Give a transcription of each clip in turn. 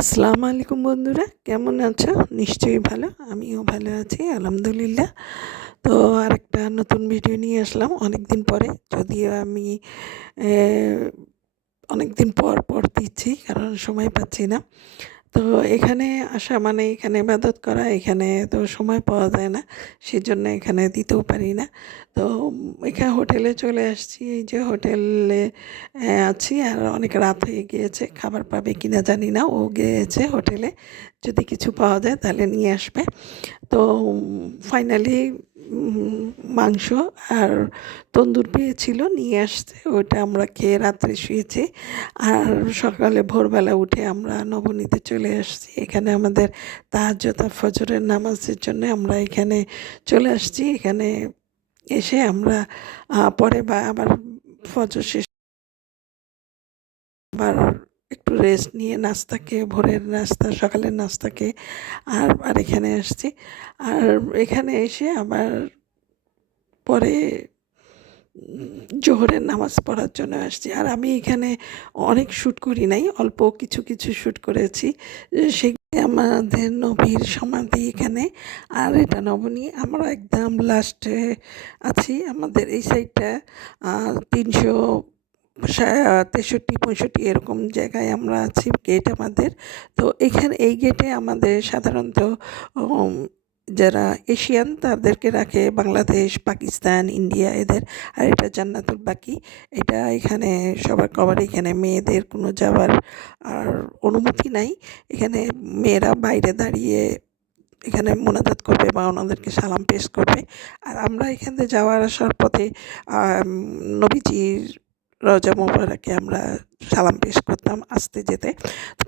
আসসালামু আলাইকুম বন্ধুরা, কেমন আছো? নিশ্চয়ই ভালো, আমিও ভালো আছি, আলহামদুলিল্লাহ। তো আরেকটা নতুন ভিডিও নিয়ে আসলাম অনেক দিন পরে, যদিও আমি অনেক দিন পর পর দিচ্ছি, কারণ সময় পাচ্ছি না। তো এখানে আসা মানে এখানে ইবাদত করা, এখানে তো সময় পাওয়া যায় না, সেজন্য এখানে দিতেও পারি না। তো এখানে হোটেলে চলে আসছি, এই যে হোটেলে আছি আর অনেক রাত হয়ে গিয়েছে, খাবার পাবে কি না জানি না, ও গিয়েছে হোটেলে, যদি কিছু পাওয়া যায় তাহলে নিয়ে আসবে। তো ফাইনালি মাংস আর তন্দুর পেয়েছিল, নিয়ে আসছে, ওটা আমরা খেয়ে রাত্রে শুয়েছি। আর সকালে ভোরবেলা উঠে আমরা নবনীতে চলে আসছি। এখানে আমাদের তাহাজ্জত ফজরের নামাজের জন্য আমরা এখানে চলে আসছি। এখানে এসে আমরা পরে বা আবার ফজর শেষ আবার একটু রেস্ট নিয়ে নাস্তা খেয়ে ভোরের নাস্তা, সকালের নাস্তা খেয়ে আর আর এখানে আসছি। আর এখানে এসে আবার পরে জোহরের নামাজ পড়ার জন্য আসছি। আর আমি এখানে অনেক শ্যুট করি নাই, অল্প কিছু কিছু শ্যুট করেছি। সেই আমাদের নবীর সমাধি এখানে। আর এটা নবনী, আমরা একদম লাস্টে আছি। আমাদের এই সাইডটা তিনশো তেষট্টি, পঁয়ষট্টি এরকম জায়গায় আমরা আছি গেট আমাদের। তো এখানে, এই গেটে আমাদের সাধারণত যারা এশিয়ান তাদেরকে রাখে বাংলাদেশ, পাকিস্তান, ইন্ডিয়া এদের। আর এটা জান্নাতুল বাকি। এটা এখানে সবার কবার এখানে মেয়েদের কোনো যাওয়ার আর অনুমতি নাই। এখানে মেয়েরা বাইরে দাঁড়িয়ে এখানে মোনাজাত করবে বা ওনাদেরকে সালাম পেশ করবে। আর আমরা এখান যাওয়ার আসার পথে নবীজির রজা মোবারকে আমরা সালাম পেশ করতাম আসতে যেতে।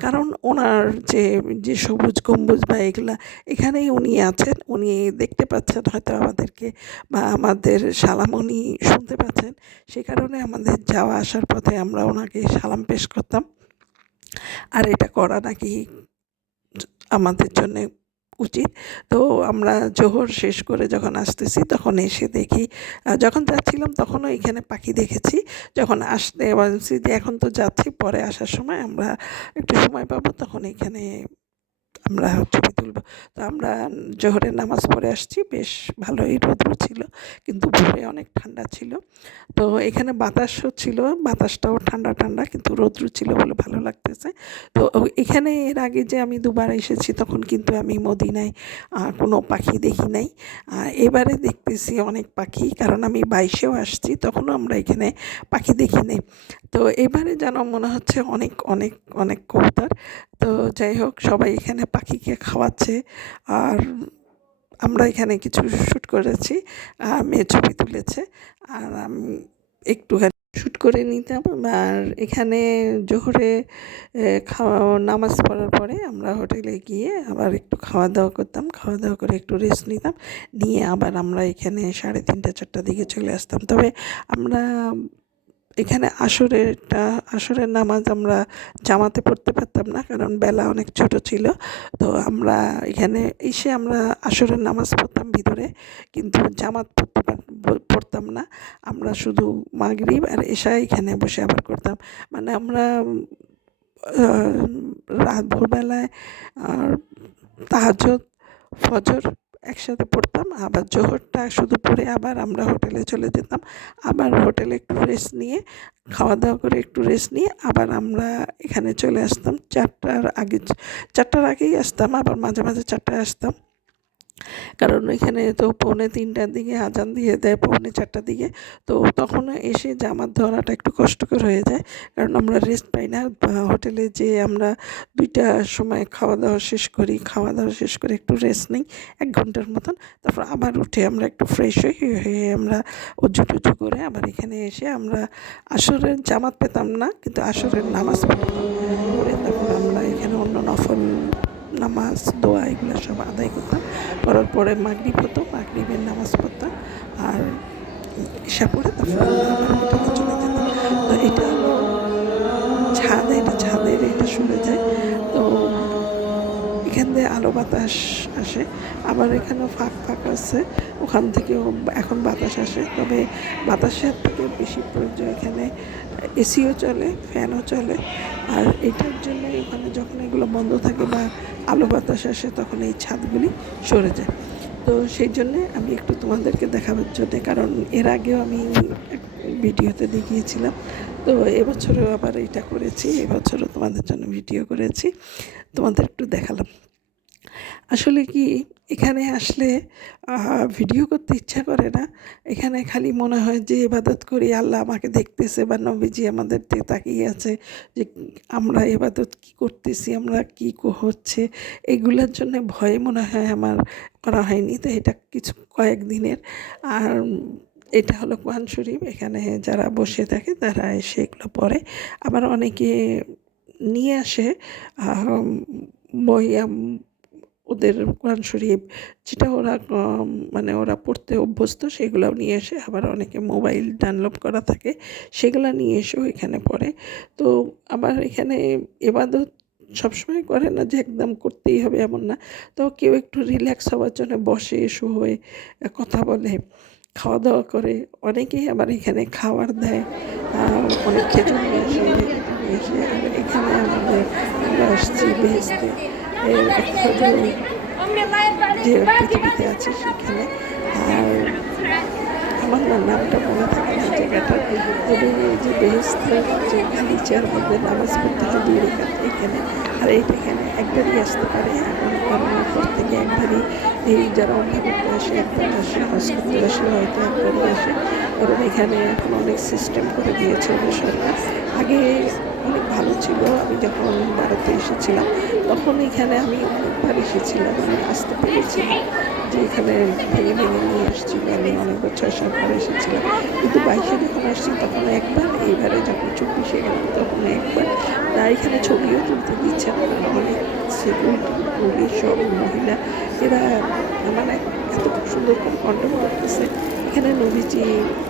কারণ ওনার যে যে সবুজ গম্বুজ বা এগুলা, এখানেই উনি আছেন। উনি দেখতে পাচ্ছেন হয়তো আমাদেরকে বা আমাদের সালাম উনি শুনতে পাচ্ছেন। সে কারণে আমাদের যাওয়া আসার পথে আমরা ওনাকে সালাম পেশ করতাম। আর এটা করা নাকি আমাদের জন্যে উচিত। তো আমরা জোহর শেষ করে যখন আসতেছি তখন এসে দেখি যখন যাচ্ছিলাম তখনও এখানে পাখি দেখেছি। যখন আসতে বলছি যে এখন তো যাচ্ছি, পরে আসার সময় আমরা একটু সময় পাবো, তখন এখানে আমরা ছবি তুলব। তো আমরা জোহরের নামাজ পড়ে আসছি, বেশ ভালোই রৌদ্র ছিল, কিন্তু ভোরে অনেক ঠান্ডা ছিল। তো এখানে বাতাসও ছিল, বাতাসটাও ঠান্ডা ঠান্ডা, কিন্তু রৌদ্র ছিল বলে ভালো লাগতেছে। তো এখানে এর আগে যে আমি দুবার এসেছি, তখন কিন্তু আমি মদিনায় কোনো পাখি দেখি নাই। এবারে দেখতেছি অনেক পাখি, কারণ আমি বাইশেও আসছি, তখনও আমরা এখানে পাখি দেখি নাই। তো এবারে যেন মনে হচ্ছে অনেক অনেক অনেক কবুতর। তো যাই হোক, সবাই এখানে পাখিকে খাওয়াচ্ছে। আর আমরা এখানে কিছু শ্যুট করেছি। আর মেয়ে ছবি তুলেছে। আর আমি একটুখানি শ্যুট করে নিতাম। আর এখানে জোহরে খাওয়া, নামাজ পড়ার পরে আমরা হোটেলে গিয়ে আবার একটু খাওয়া দাওয়া করতাম। খাওয়া দাওয়া করে একটু রেস্ট নিতাম। নিয়ে আবার আমরা এখানে সাড়ে তিনটা, চারটার দিকে চলে আসতাম। তবে আমরা এখানে আসরেরটা, আসরের নামাজ আমরা জামাতে পড়তে পারতাম না, কারণ বেলা অনেক ছোট ছিল। তো আমরা এখানে এসে আমরা আসরের নামাজ পড়তাম ভিতরে, কিন্তু জামাত পড়তে পড়তাম না। আমরা শুধু মাগরিব আর এসা এখানে বসে আবার করতাম। মানে আমরা রাত ভোরবেলায় আর তাহাজত ফজর একসাথে পড়তাম, আবার জোহরটা শুধু পড়ে আবার আমরা হোটেলে চলে যেতাম। আবার হোটেলে একটু রেস্ট নিয়ে খাওয়া দাওয়া করে একটু রেস্ট নিয়ে আবার আমরা এখানে চলে আসতাম। চারটার আগে, চারটার আগেই আসতাম, আবার মাঝে মাঝে চারটায় আসতাম। কারণ এখানে তো পৌনে তিনটার দিকে আজান দিয়ে দেয়, পৌনে চারটার দিকে। তো তখন এসে জামাত ধরাটা একটু কষ্টকর হয়ে যায়। কারণ আমরা রেস্ট পাই না। হোটেলে যে আমরা দুইটার সময় খাওয়া দাওয়া শেষ করি, খাওয়া দাওয়া শেষ করে একটু রেস্ট নিই, এক ঘণ্টার মতন। তারপর আবার উঠে আমরা একটু ফ্রেশ হই, হয়ে আমরা উজু টুজু করে আবার এখানে এসে আমরা আসরের জামাত পেতাম না, কিন্তু আসরের নামাজ পড়তাম। করে তারপর আমরা এখানে অন্য নফল নামাজ, দোয়া এগুলো সব আদায় করতাম। করার পরে মাগরিব হতো, মাগরিবের নামাজ পড়তাম আর ঈশা পড়ে তারপর চলে যেতাম তো এটা ছাদে, এটা ছাদের, এটা শুনে যায়। তো এখান দিয়ে আলো বাতাস আসে। আবার এখানেও ফাঁক ফাঁক আছে। ওখান থেকেও এখন বাতাস আসে। তবে বাতাসের থেকে বেশি প্রয়োজন এখানে এসিও চলে, ফ্যানও চলে। আর এটার জন্য ওখানে যখন এগুলো বন্ধ থাকে বা আলো বাতাস আসে, তখন এই ছাদগুলি সরে যায়। তো সেই জন্যে আমি একটু তোমাদেরকে দেখাবার জন্যে, কারণ এর আগেও আমি ভিডিওতে দেখিয়েছিলাম। তো এবছরও আবার এটা করেছি, এবছরও তোমাদের জন্য ভিডিও করেছি। তোমাদের একটু দেখালাম। আসলে কি এখানে আসলে ভিডিও করতে ইচ্ছা করে না। এখানে খালি মনে হয় যে এবাদত করি, আল্লাহ আমাকে দেখতেছে বা নবীজি আমাদের তাকিয়ে আছে যে আমরা এবাদত কি করতেছি, আমরা কি হচ্ছে, এগুলোর জন্য ভয়ে মনে হয় আমার করা হয়নি। তো এটা কিছু কয়েকদিনের আর এটা হলো কোরআন শরীফ। এখানে যারা বসে থাকে তারা এসে এগুলো পড়ে। আবার অনেকে নিয়ে আসে বই ওদের কোরআন শরীফ যেটা ওরা মানে ওরা পড়তে অভ্যস্ত সেগুলোও নিয়ে এসে আবার অনেকে মোবাইল ডাউনলোড করা থাকে, সেগুলো নিয়ে এসেও এখানে পড়ে। তো আবার এখানে এবাদত সবসময় করে না যে একদম করতেই হবে এমন না। তো কেউ একটু রিল্যাক্স হওয়ার জন্য বসে শো হয়ে কথা বলে খাওয়া দাওয়া করে, অনেকেই আবার এখানে খাবার দেয় অনেক আর এখানে আমাদের আমরা আসছি খেজুর যে পৃথিবীতে আছে সেখানে আর আমার না নামটা মনে থাকে না জায়গাটা তবে যে বেহেস্তের যে গালিচার মধ্যে নামাজ পড়তে হয় এখানে আর এইটা এখানে একবারই আসতে পারে এখন করোনার পর থেকে একবারই এই যারা অন্য করতে আসে একবার আসে হজ করতে হয়তো একবারই আসে কারণ এখানে এখন অনেক সিস্টেম করে দিয়েছে সরকার আগে ভালো ছিল। আমি যখন ভারতে এসেছিলাম, তখন এখানে আমি অনেকবার এসেছিলাম, আমি আসতে পেরেছিলাম যে এখানে ভেঙে ভেঙে নিয়ে আসছিল, আমি অনেক বছর সাতবার এসেছিলাম। কিন্তু বাইশে যখন আসছি তখন একবার, এইবারে যখন চব্বিশে গেলাম, তখন একবার। আর এখানে ছবিও তুলতে দিচ্ছে অনেক সিকিউরিটি পুলিশ সব মহিলা, এরা মানে এত সুন্দর করে কন্ট্রোল করতেছে। এখানে নবীজি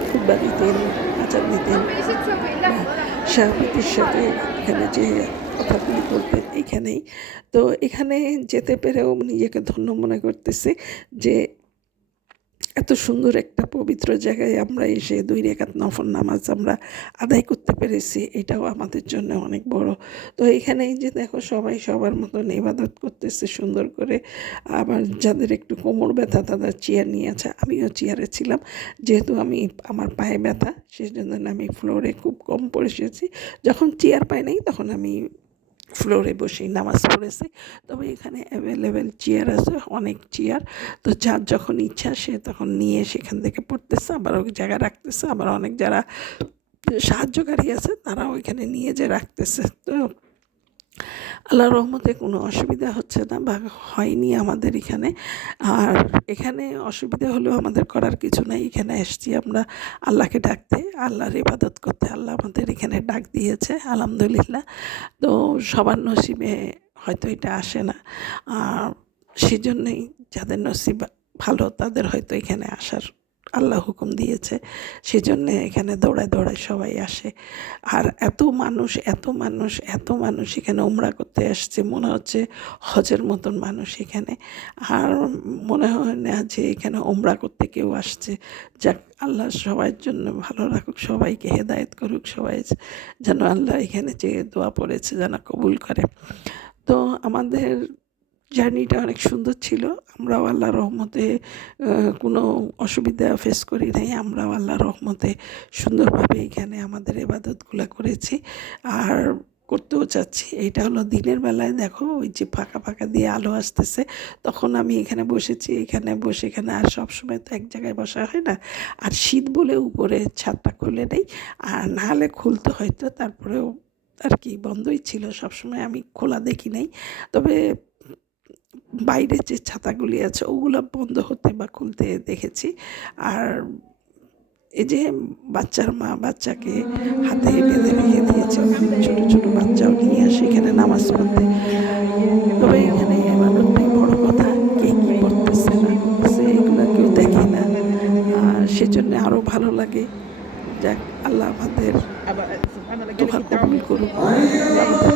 খুববা দিতেন আচার দিতেন। সাহাবিদের সাথে এখানে যে কথাগুলি বলতেন এখানেই তো এখানে যেতে পেরেও নিজেকে ধন্য মনে করতেছে যে এত সুন্দর একটা পবিত্র জায়গায় আমরা এসে দুই রেখাত নফর নামাজ আমরা আদায় করতে পেরেছি, এটাও আমাদের জন্য অনেক বড়। তো এখানে এই যে দেখো সবাই সবার মতন ইবাদত করতেছে সুন্দর করে। আবার যাদের একটু কোমর ব্যথা তাদের চেয়ার নিয়ে আছে, আমিও চেয়ারে ছিলাম। যেহেতু আমি, আমার পায়ে ব্যথা সেই জন্য আমি ফ্লোরে খুব কম পড়ে যখন চেয়ার পাই নাই তখন আমি ফ্লোরে বসেই নামাজ পড়েছি। তবে এখানে অ্যাভেলেবেল চেয়ার আছে, অনেক চেয়ার তো যার যখন ইচ্ছা সে তখন নিয়ে সেখান থেকে পড়তেছে, আবার ওই জায়গায় রাখতেছে। আবার অনেক যারা সাহায্যকারী আছে তারা ওইখানে নিয়ে যে রাখতেছে। তো আল্লাহ রহমতে কোনো অসুবিধা হচ্ছে না, বা হয়নি আমাদের এখানে। আর এখানে অসুবিধা হলেও আমাদের করার কিছু নাই। এখানে এসছি আমরা আল্লাহকে ডাকতে, আল্লাহর ইবাদত করতে। আল্লাহ আমাদের এখানে ডাক দিয়েছে, আলহামদুলিল্লাহ। তো সবার নসিবে হয়তো এটা আসে না। আর সেই জন্যই যাদের নসিব ভালো, তাদের হয়তো এখানে আসার আল্লাহ হুকুম দিয়েছে, সেজন্য এখানে দৌড়ায় দৌড়ায় সবাই আসে। আর এত মানুষ এত মানুষ এত মানুষ এখানে উমরা করতে আসছে, মনে হচ্ছে হজের মতন মানুষ এখানে। আর মনে হয় না যে এখানে উমরা করতে কেউ আসছে। যাক, আল্লাহ সবার জন্য ভালো রাখুক, সবাইকে হেদায়ত করুক, সবাই যেন আল্লাহ এখানে যে দোয়া পড়েছে যেন কবুল করে। তো আমাদের জার্নিটা অনেক সুন্দর ছিল। আমরাও আল্লাহ রহমতে কোনো অসুবিধা ফেস করি নাই। আমরাও আল্লাহ রহমতে সুন্দরভাবে এখানে আমাদের এবাদতগুলো করেছি। আর করতেও চাচ্ছি। এটা হলো দিনের বেলায় দেখো, ওই যে ফাঁকা ফাঁকা দিয়ে আলো আসতেছে। তখন আমি এখানে বসেছি, এখানে বসে, এখানে আর সবসময় তো এক জায়গায় বসা হয় না। আর শীত বলে উপরে ছাদটা খুলে নেই। আর নাহলে খুলতে হয়তো, তারপরেও আর কি বন্ধই ছিল। সবসময় আমি খোলা দেখি নাই। তবে বাইরে যে ছাতাগুলি আছে ওগুলো বন্ধ হতে বা খুলতে দেখেছি। আর এই যে বাচ্চার মা বাচ্চাকে হাতে বেঁধে রেখে দিয়েছে ছোট ছোট বাচ্চাও নিয়ে আসে এখানে নামাজ পড়তে। তবে এখানে এবারটাই বড় কথা কে কি করতেছে না করতেছে এগুলো কেউ দেখে না। আর সেজন্য আরও ভালো লাগে। যাক আল্লাহ আমাদের দোয়া কবুল করুক। আল্লাহ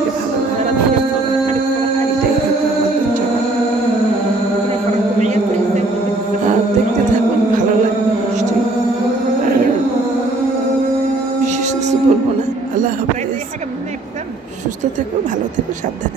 থেকো সাবধানে